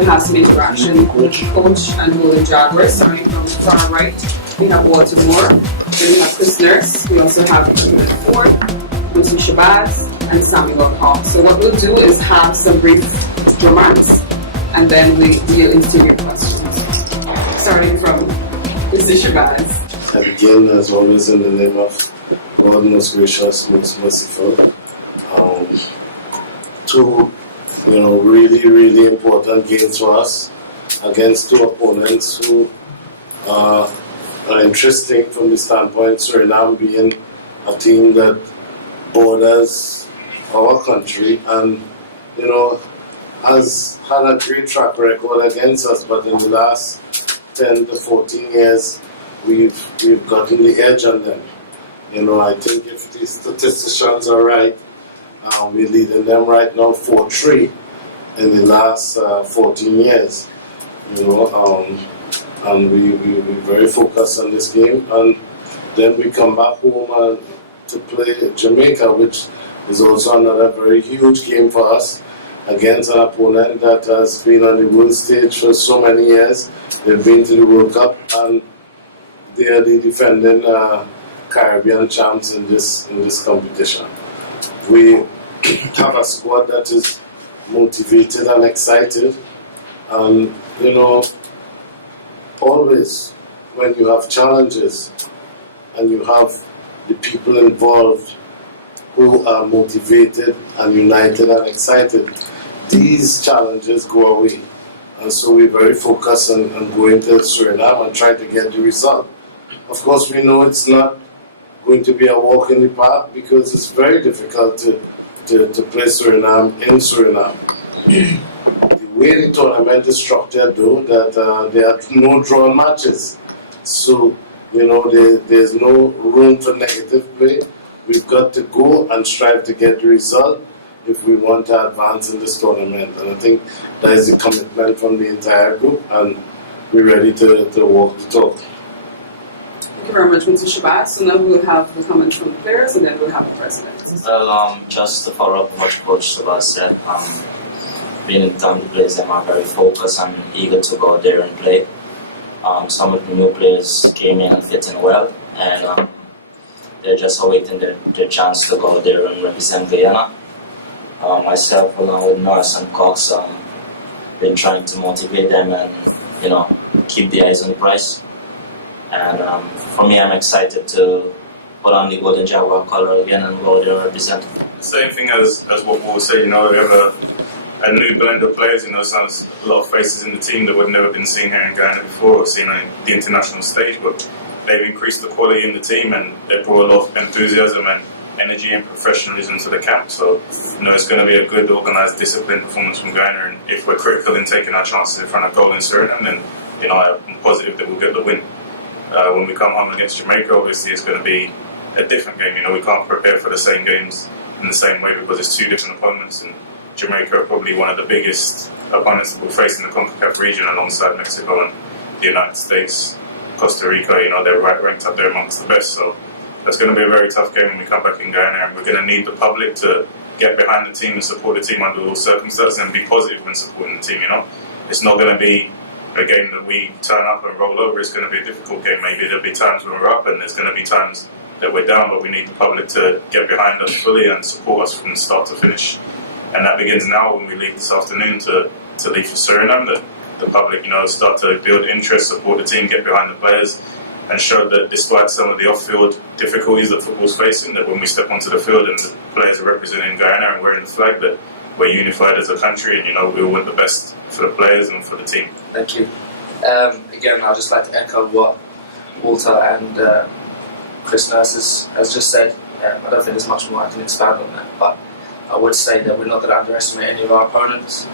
then have some interaction with the coach and who the Jaguars. Starting from far right, we have Walter Moore, then we have Chris Nurse, we also have Ford, Lucy Shabazz, and Samuel Hall. So what we'll do is have some brief remarks, and then we'll interview questions. Starting from Mr. Shabazz. I begin, as always, in the name of God, most gracious, most merciful. Two, really, really important games for us against two opponents who are interesting from the standpoint Suriname being a team that borders our country and has had a great track record against us, but in the last 10 to 14 years we've gotten the edge on them. I think if the statisticians are right, we're leading them right now 4-3 in the last 14 years. And we're very focused on this game, and then we come back home to play Jamaica, which is also another very huge game for us against an opponent that has been on the world stage for so many years. They've been to the World Cup and they are the defending Caribbean champs in this competition. We have a squad that is motivated and excited, and always when you have challenges and you have the people involved who are motivated and united and excited, these challenges go away. And so we're very focused on going to Suriname and trying to get the result. Of course, we know it's not going to be a walk in the park because it's very difficult to play Suriname in Suriname. The way the tournament is structured, though, that there are no drawn matches. So, there's no room for negative play. We've got to go and strive to get the result if we want to advance in this tournament. And I think that is the commitment from the entire group, and we're ready to walk the talk. Thank you very much, Mr. Shabazz. So now we'll have the comments from the players, and then we'll have the president. Well, just to follow up on what Coach Shabazz said, being in town, the players are very focused and eager to go out there and play. Some of the new players came in and fit in well, and they're just awaiting their chance to go out there and represent Guyana. Myself, along with Norris and Cox, been trying to motivate them and keep the eyes on the prize. And for me, I'm excited to put on the Golden Jaguar color again and go out there and represent. The same thing as what Paul said. We have a new blend of players. Sounds a lot of faces in the team that we've never been seen here in Ghana before, or seen on the international stage. But they've increased the quality in the team, and they brought a lot of enthusiasm and energy and professionalism to the camp. So, it's going to be a good, organised, disciplined performance from Ghana. And if we're critical in taking our chances in front of goal in Suriname, then I'm positive that we'll get the win. When we come home against Jamaica, obviously it's going to be a different game. We can't prepare for the same games in the same way because it's two different opponents, and Jamaica are probably one of the biggest opponents that we'll face in the CONCACAF region alongside Mexico and the United States. Costa Rica, they're ranked up there amongst the best, so that's going to be a very tough game when we come back in Guyana, and we're going to need the public to get behind the team and support the team under all circumstances and be positive when supporting the team. It's not going to be a game that we turn up and roll over. It's going to be a difficult game. Maybe there'll be times when we're up, and there's going to be times that we're down, but we need the public to get behind us fully and support us from start to finish. And that begins now when we leave this afternoon to leave for Suriname. The public, start to build interest, support the team, get behind the players, and show that despite some of the off-field difficulties that football's facing, that when we step onto the field and the players are representing Guyana and wearing the flag, that we're unified as a country, and we'll want the best for the players and for the team. Thank you. Again, I'd just like to echo what Walter and Chris Nurse has just said. I don't think there's much more I can expand on that, but I would say that we're not going to underestimate any of our opponents.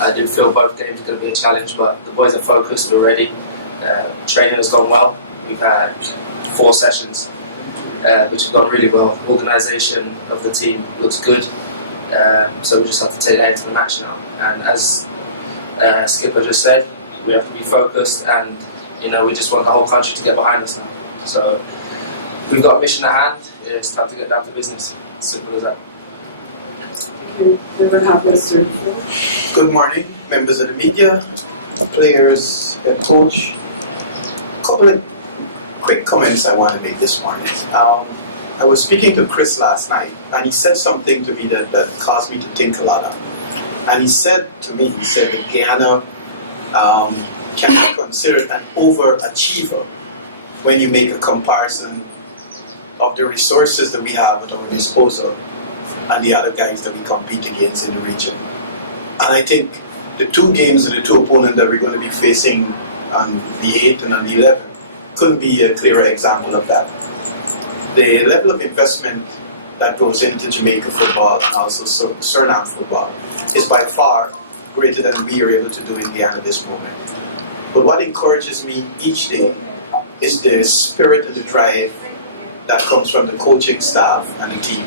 I do feel both games are going to be a challenge, but the boys are focused already. Training has gone well. We've had 4 sessions, which have gone really well. Organisation of the team looks good, so we just have to take that into the match now. And as Skipper just said, we have to be focused, and we just want the whole country to get behind us now. So we've got a mission at hand. It's time to get down to business. Simple as that. Thank you Okay, we will have Mr. Ford. Good morning, members of the media, players, and coach. A couple of quick comments I want to make this morning. I was speaking to Chris last night, and he said something to me that caused me to think a lot of. And he said to me, that Guyana can be considered an overachiever when you make a comparison of the resources that we have at our disposal and the other guys that we compete against in the region. And I think the two games and the two opponents that we're going to be facing on the 8th and on the 11th couldn't be a clearer example of that. The level of investment that goes into Jamaica football and also Suriname football is by far greater than we are able to do in Guyana at this moment. But what encourages me each day is the spirit and the drive that comes from the coaching staff and the team.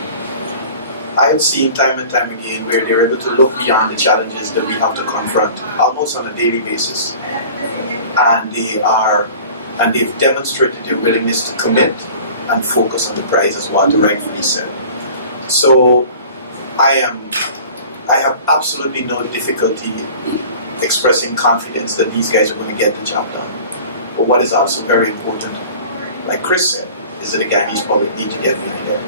I have seen time and time again where they're able to look beyond the challenges that we have to confront almost on a daily basis. And they've demonstrated their willingness to commit and focus on the prize, as Walter rightfully said. So I have absolutely no difficulty expressing confidence that these guys are going to get the job done. But what is also very important, like Chris said, is that the Guyanese public need to get really there.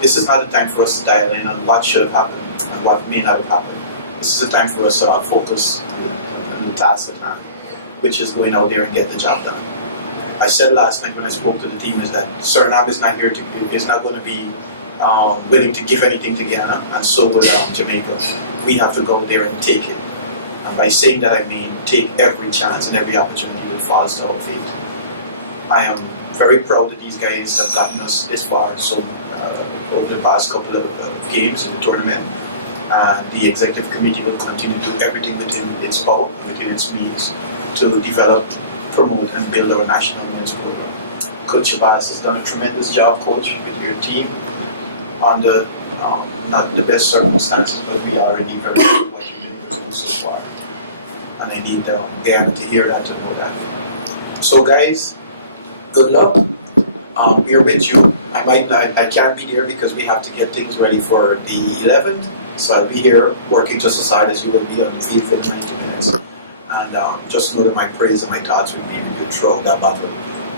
This is not the time for us to dial in on what should have happened and what may not have happened. This is the time for us to focus on the task at hand, which is going out there and get the job done. I said last night when I spoke to the team is that Suriname is not going to be willing to give anything to Guyana, and so will Jamaica. We have to go out there and take it. And by saying that, I mean take every chance and every opportunity that falls to our feet. I am very proud that these guys have gotten us this far. So over the past couple of games in the tournament, and the executive committee will continue to do everything within its power and within its means to develop, promote, and build our national men's program. Coach Shabazz has done a tremendous job, Coach, with your team under not the best circumstances, but we are indeed very proud of what you've been able to do so far. And I need Guyana to hear that, to know that. So guys, good luck. We're with you. I can't be there because we have to get things ready for the 11th. So I'll be here working just as hard as you will be on the field for the 90 minutes. And just know that my praise and my thoughts will be with you throughout that battle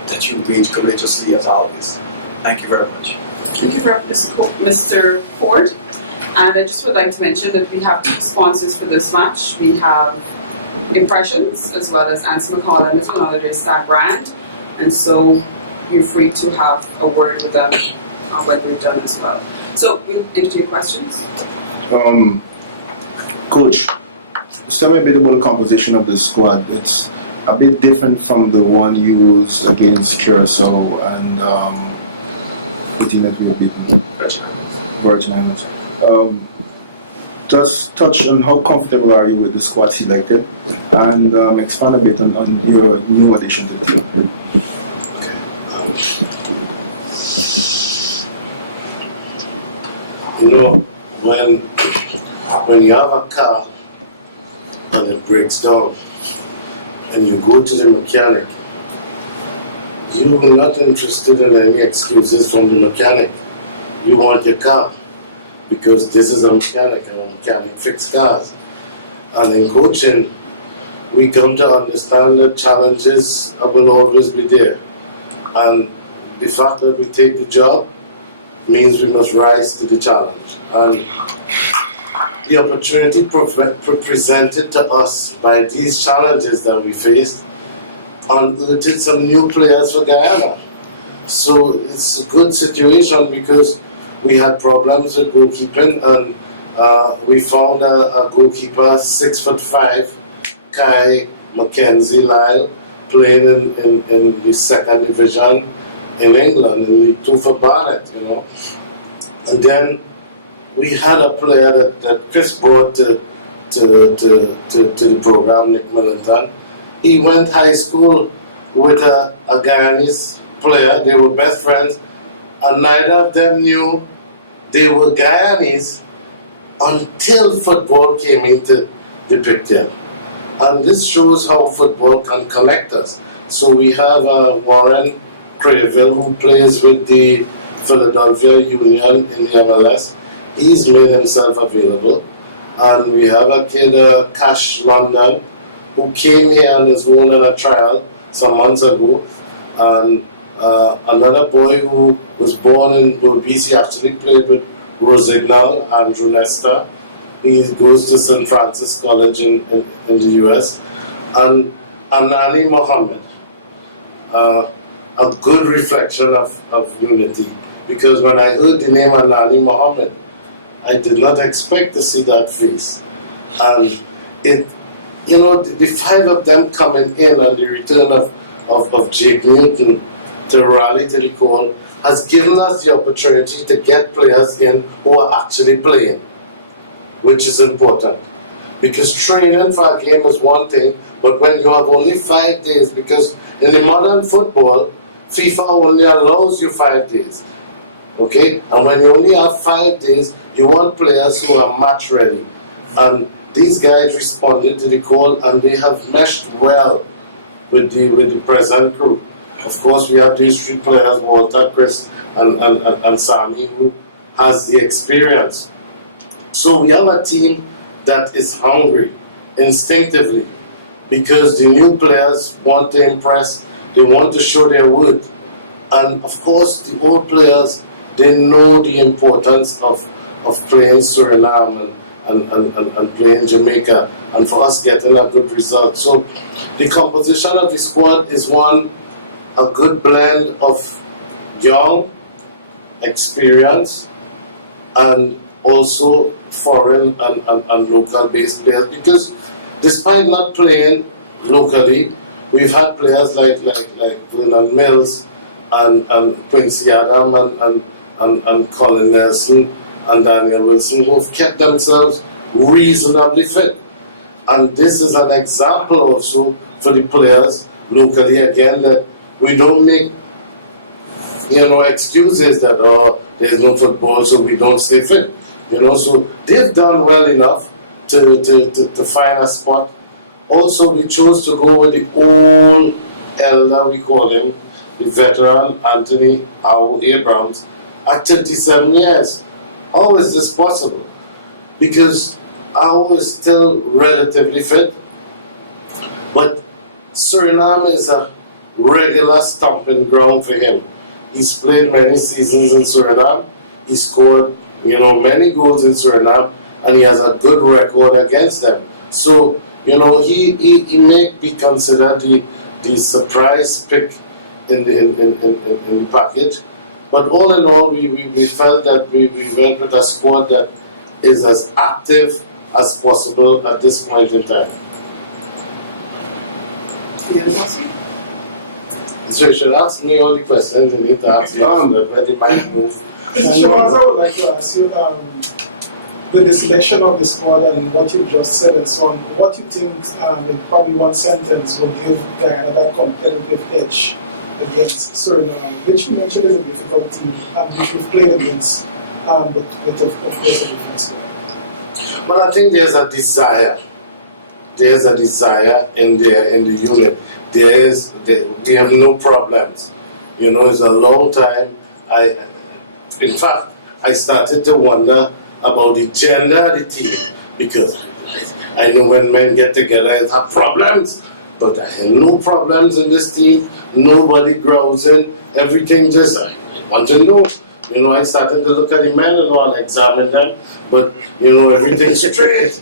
that you wage courageously as always. Thank you very much. Thank you, Mr. Ford. And I just would like to mention that we have two sponsors for this match. We have Impressions, as well as Anson McCall and another Star brand. And so you're free to have a word with them when we're done as well. So we'll into your questions. Coach, tell me a bit about the composition of the squad. It's a bit different from the one used against Curacao and the team that we were beaten, Virgin Islands. Just touch on how comfortable are you with the squad selected, and expand a bit on your new addition to the team. You know, when you have a car and it breaks down and you go to the mechanic, you're not interested in any excuses from the mechanic. You want your car because this is a mechanic and a mechanic fix cars. And in coaching, we come to understand that challenges will always be there. And the fact that we take the job means we must rise to the challenge. And the opportunity presented to us by these challenges that we faced unearthed some new players for Guyana. So it's a good situation because we had problems with goalkeeping, and we found a goalkeeper, 6'5", Kai Mackenzie Lyle, playing in the second division in England, in League 2 for Barnet, you know. And then we had a player that Chris brought to the program, Nick Millington. He went high school with a Guyanese player. They were best friends, and neither of them knew they were Guyanese until football came into the picture. And this shows how football can connect us. So we have Warren Crayville, who plays with the Philadelphia Union in the MLS. He's made himself available. And we have a kid, Cash London, who came here on his own on a trial some months ago. And another boy who was born in Burbisi actually played with Rosignol, Andrew Nesta. He goes to St. Francis College in the US. And Anani Mohammed, a good reflection of unity. Because when I heard the name Anani Mohammed, I did not expect to see that face. And it, the five of them coming in and the return of Jake Newton to rally to the call has given us the opportunity to get players in who are actually playing, which is important. Because training for a game is one thing, but when you have only 5 days, because in the modern football, FIFA only allows you 5 days. Okay? And when you only have 5 days, you want players who are match ready. And these guys responded to the call and they have meshed well with the present crew. Of course, we have these 3 players, Walter, Chris, and Sammy, who has the experience. So we have a team that is hungry, instinctively, because the new players want to impress, they want to show their worth. And of course, the old players, they know the importance of playing Suriname and playing Jamaica, and for us getting a good result. So the composition of the squad is a good blend of young, experience, and also foreign and local based players, because despite not playing locally, we've had players like Vernon Mills and Quincy Adam and Colin Nelson and Daniel Wilson, who've kept themselves reasonably fit. And this is an example also for the players locally, again, that we don't make excuses that there's no football so we don't stay fit. So they've done well enough to find a spot. Also, we chose to go with the old elder, we call him, the veteran Anthony Howe Abrams, at 37 years. How is this possible? Because Howe is still relatively fit, but Suriname is a regular stomping ground for him. He's played many seasons in Suriname. He scored many goals in Suriname, and he has a good record against them. So, he may be considered the surprise pick in the package. But all in all, we felt that we went with a squad that is as active as possible at this point in time. So you should ask me all the questions you need to ask me, but they might move. Shabazz, I would like to ask you, with the selection of the squad and what you just said and so on, what you think, in probably one sentence, will give Guyana that competitive edge against Suriname, which you mentioned is a difficult team, which we've played against, with of course a defense. Well, I think there's a desire. There's a desire in the unit. We have no problems. It's a long time. In fact, I started to wonder about the gender of the team, because I know when men get together, they have problems. But I had no problems in this team. Nobody growls in. Everything just, I want to know. I started to look at the men and all, examine them. But, everything's straight.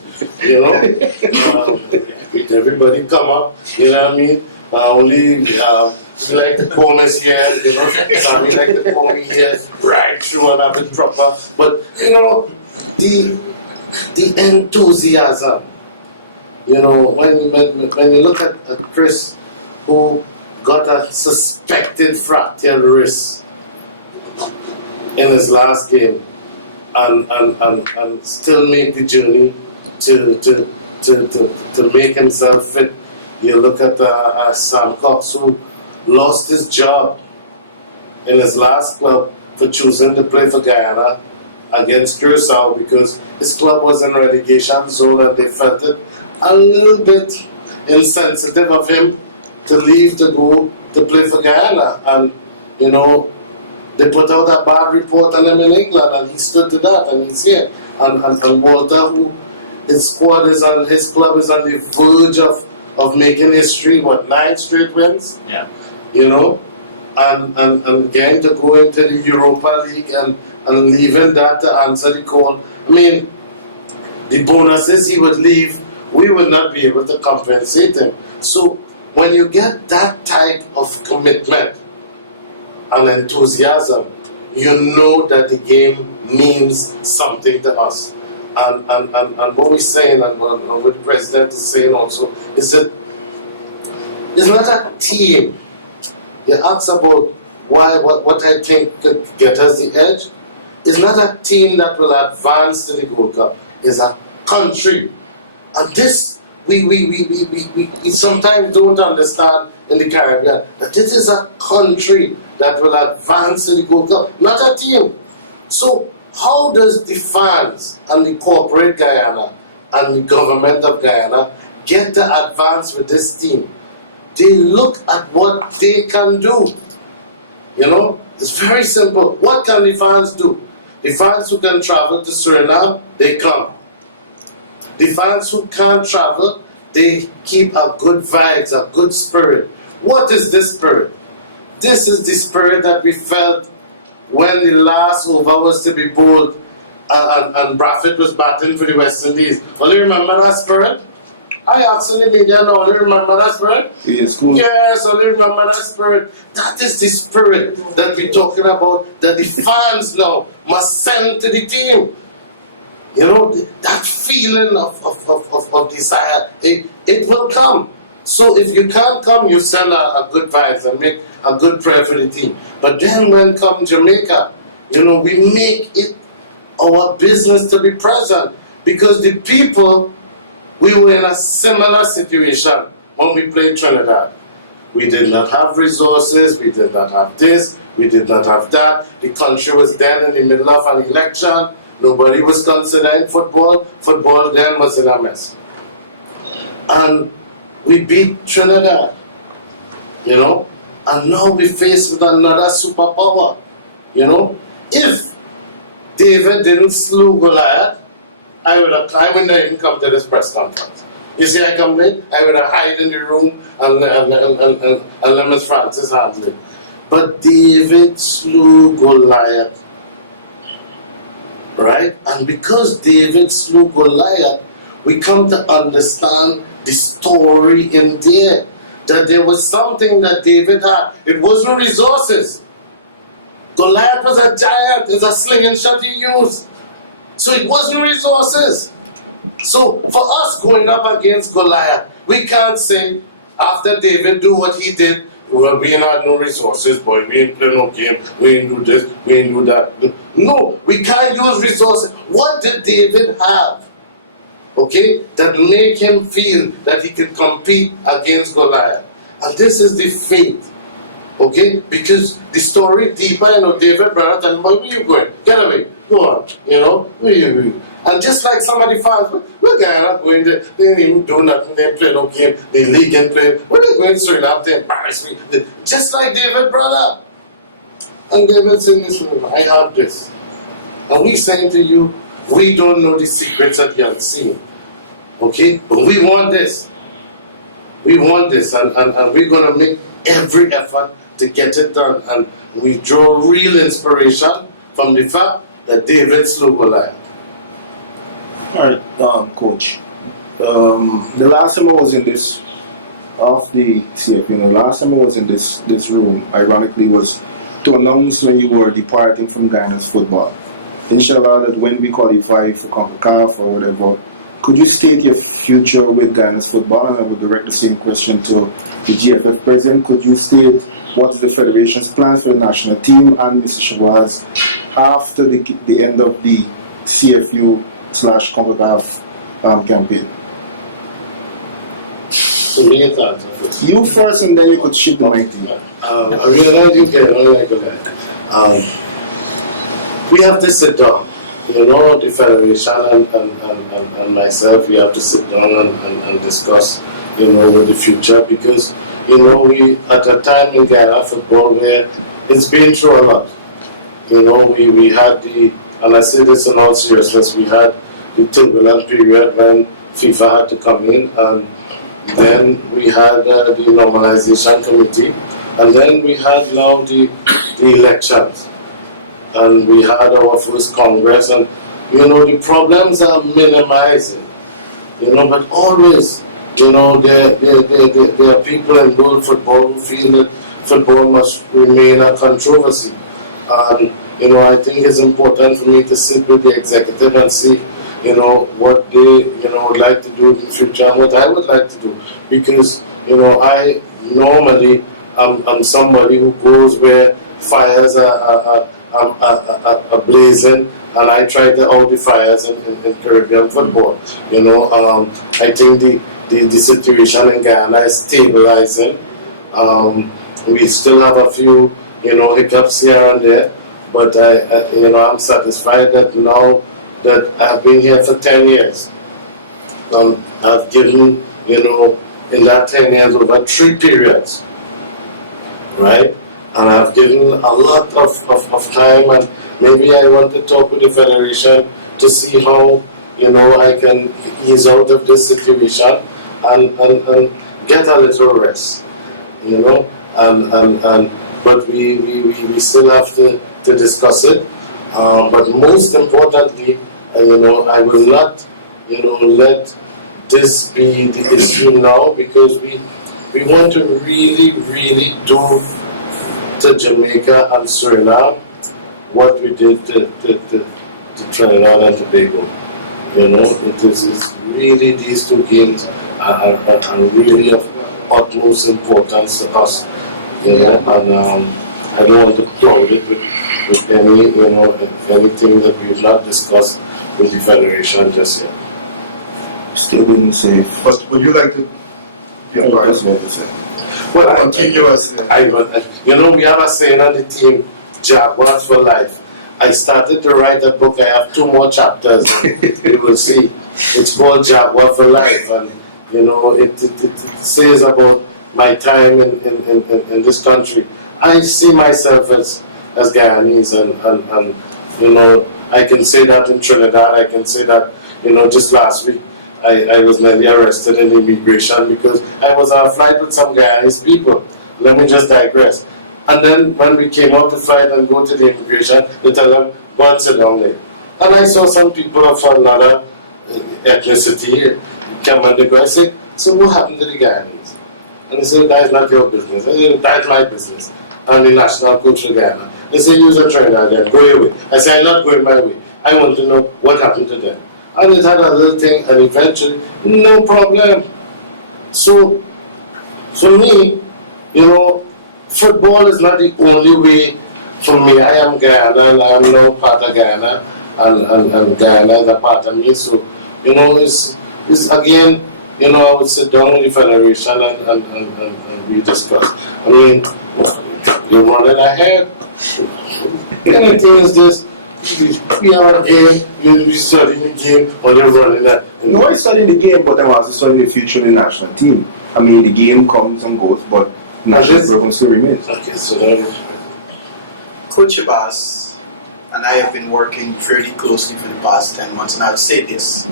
Everybody come up, you know what I mean? Only we like the corners here, Sammy like the corner here, right through and have it proper. But, the enthusiasm. When you look at Chris, who got a suspected fractured wrist in his last game, and still make the journey to make himself fit. You look at Sam Cox, who lost his job in his last club for choosing to play for Guyana against Curacao because his club was in relegation zone and they felt it a little bit insensitive of him to leave to go to play for Guyana. And, they put out a bad report on him in England and he stood to that and he's here. And Walter, who his squad is on, his club is on the verge of making history. What, 9 straight wins? Yeah. You know, and again to go into the Europa League and leaving that to answer the call. I mean, the bonuses he would leave, we would not be able to compensate him. So when you get that type of commitment and enthusiasm, you know that the game means something to us. And what we're saying, and what the president is saying also, is that it's not a team. You ask about what I think could get us the edge. It's not a team that will advance to the Gold Cup. It's a country. And this, we sometimes don't understand in the Caribbean, that this is a country that will advance to the Gold Cup, not a team. So how does the fans and the corporate Guyana and the government of Guyana get to advance with this team? They look at what they can do. You know, it's very simple. What can the fans do? The fans who can travel to Suriname, they come. The fans who can't travel, they keep a good vibes, a good spirit. What is this spirit? This is the spirit that we felt when the last over was to be bowled and Braffett was batting for the West Indies. Well, you remember that spirit? I actually media now, you remember that spirit? Yes, cool. Yes, I remember that spirit. That is the spirit that we're talking about, that the fans now must send to the team. You know, that feeling of desire, it will come. So if you can't come, you send a good vibes and make a good prayer for the team. But then when come Jamaica, you know, we make it our business to be present, because the people, we were in a similar situation when we played Trinidad. We did not have resources, we did not have this, we did not have that. The country was then in the middle of an election. Nobody was considering football. Football then was in a mess. And we beat Trinidad, you know, and now we face with another superpower, you know. If David didn't slew Goliath, I wouldn't even come to this press conference. You see, I come late, I would have hide in the room and let Miss Francis handle it. But David slew Goliath, right? And because David slew Goliath, we come to understand the story in there, that there was something that David had. It wasn't resources. Goliath was a giant, it's a sling and shot he used. So it wasn't resources. So for us going up against Goliath, we can't say after David do what he did, well, we ain't had no resources, boy, we ain't play no game, we ain't do this, we ain't do that. No, we can't use resources. What did David have? Okay, that make him feel that he could compete against Goliath. And this is the faith. Okay, because the story deeper, you know, David, brother, and where you going? Get away, go on, you know, where you. And just like some of the fans, we're not going there, they didn't even do nothing, they play no game, they league and play, where they going to Suriname to embarrass me? Just like David, brother. And David saying, listen, I have this. And we saying to you, we don't know the secrets of the unseen. Okay? But we want this. We want this, and we're going to make every effort to get it done. And we draw real inspiration from the fact that David slew Goliath. Alright, Coach. The last time I was in this, off the CFP, the last time I was in this room, ironically, was to announce when you were departing from Guyana's football. Inshallah, that when we qualify for CONCACAF or whatever, could you state your future with Guyana's football? And I would direct the same question to the GFF president. Could you state what is the federation's plans for the national team and Mr. Shabazz after the end of the CFU/CONCACAF campaign? So me and that first. You first, and then you could shift the mic to you. I realize you can only like that. We have to sit down. You know, the federation and myself, we have to sit down and discuss, you know, with the future, because, you know, we at a time in Guyana football where it's been through a lot. You know, we had and I say this in all seriousness, we had the turbulent period when FIFA had to come in, and then we had the normalization committee, and then we had now the elections, and we had our first Congress, and the problems are minimizing, but always, there are people in world football who feel that football must remain a controversy. And, I think it's important for me to sit with the executive and see, what they, would like to do in the future and what I would like to do. Because, I normally am somebody who goes where fires are blazing, and I try to out the fires in Caribbean football. I think the situation in Ghana is stabilizing. We still have a few, hiccups here and there, but I'm satisfied that now that I've been here for 10 years, I've given, in that 10 years over 3 periods, right? And I've given a lot of time, and maybe I want to talk with the Federation to see how, I can ease out of this situation and get a little rest, but we still have to discuss it. But most importantly, I will not, let this be the issue now, because we want to really, really do to Jamaica and Suriname what we did to Trinidad and Tobago. It's really, these 2 games are really of utmost importance to us. And I don't want to cloud it with anything that we've not discussed with the Federation just yet. Still being safe. But would you like to? Yeah, go ahead. Well, continuous. We have a saying on the team, Jaguars for life. I started to write a book. I have 2 more chapters. You will see. It's called Jaguar for life, and it says about my time in this country. I see myself as Guyanese, and I can say that in Trinidad. I can say that just last week I was nearly arrested in immigration because I was on a flight with some Guyanese people. Let me just digress. And then when we came out to flight and go to the immigration, they tell them, go and sit down there. And I saw some people of another ethnicity come and they go, I said, so what happened to the Guyanese? And they said, that is not your business. I said, that is my business. I'm the national coach of Ghana. They say, use a Trinidad there, go your way. I said, I'm not going my way. I want to know what happened to them. And it had a little thing, and eventually, no problem. So, for me, football is not the only way for me. I am Guyana, and I am now part of Guyana, and Guyana is a part of me. So, it's again, I would sit down with the Federation and we discuss. I mean, you're running ahead. Anything is this. We have a game, we studying the game, or you're running that. No, I'm studying the game, but I'm also studying the future of the national team. I mean, the game comes and goes, but national program still remains. Okay, so that Coach Abbas and I have been working fairly closely for the past 10 months, and I'll say this.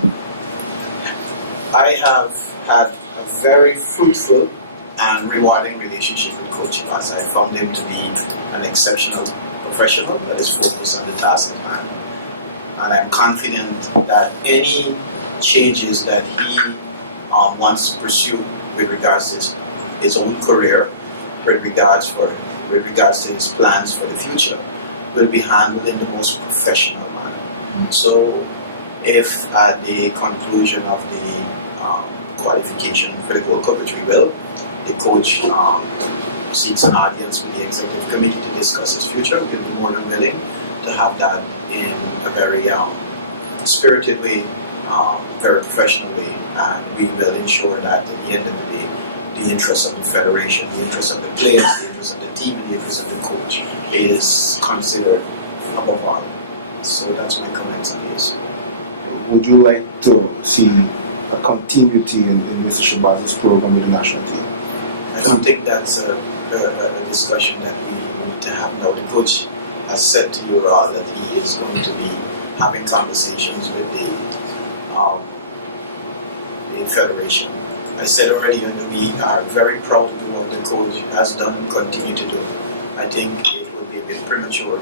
I have had a very fruitful and rewarding relationship with Coach Abbas. I found him to be an exceptional professional that is focused on the task at hand. And I'm confident that any changes that he wants to pursue with regards to his own career, with regards to his plans for the future, will be handled in the most professional manner. So if at the conclusion of the qualification for the Gold Cup, which we will, the coach seeks an audience with the executive committee to discuss his future, we'll be more than willing to have that in a very spirited way, very professional way, and we will ensure that at the end of the day, the interests of the federation, the interests of the players, the interests of the team, and the interests of the coach is considered above all. So that's my comments on this. Would you like to see a continuity in Mr. Shabazzi's program with the national team? I don't think that's a discussion that we need to have now. The coach has said to you all that he is going to be having conversations with the federation. I said already that we are very proud of the work the coach has done and continue to do. I think it would be a bit premature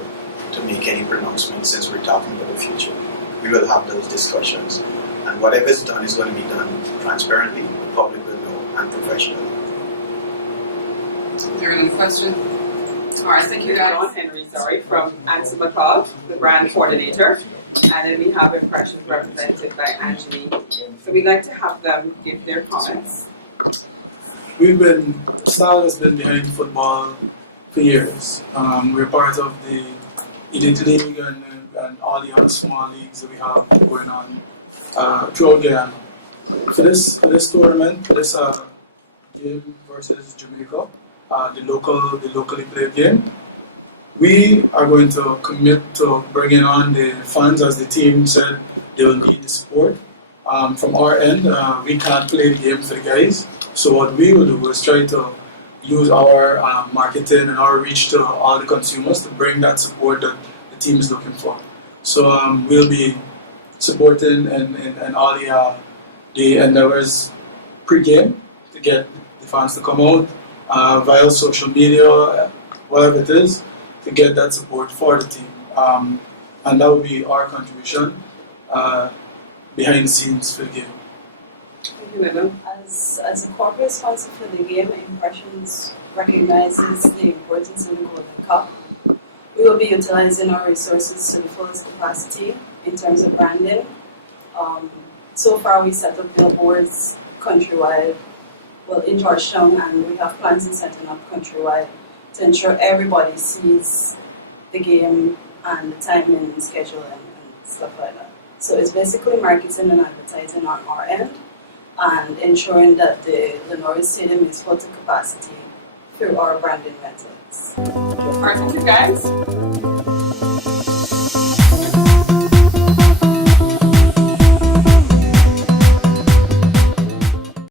to make any pronouncements since we're talking about the future. We will have those discussions, and whatever is done is going to be done transparently, the public will know, and professionally. Is there any question? All right, thank you guys. John Henry, from Anson McCall, the brand coordinator. And then we have impressions represented by Anthony. So we'd like to have them give their comments. Style has been behind football for years. We're part of the Elite League and all the other small leagues that we have going on throughout Guyana. For this tournament, for this game versus Jamaica, the locally played game, we are going to commit to bringing on the fans, as the team said they will need the support. From our end, we can't play the game for the guys, so what we will do is try to use our marketing and our reach to all the consumers to bring that support that the team is looking for. So we'll be supporting and all the endeavors pre-game to get the fans to come out via social media, whatever it is, to get that support for the team. And that would be our contribution behind the scenes for the game. Thank you, Lulu. As a corporate sponsor for the game, Impressions recognizes the importance of the Golden Cup. We will be utilizing our resources to the fullest capacity in terms of branding. So far, we set up billboards countrywide, well, in Georgetown, and we have plans in setting up countrywide to ensure everybody sees the game and the timing and schedule and stuff like that. So it's basically marketing and advertising on our end and ensuring that the Lenore Stadium is full to capacity through our branding methods. All right, thank you guys.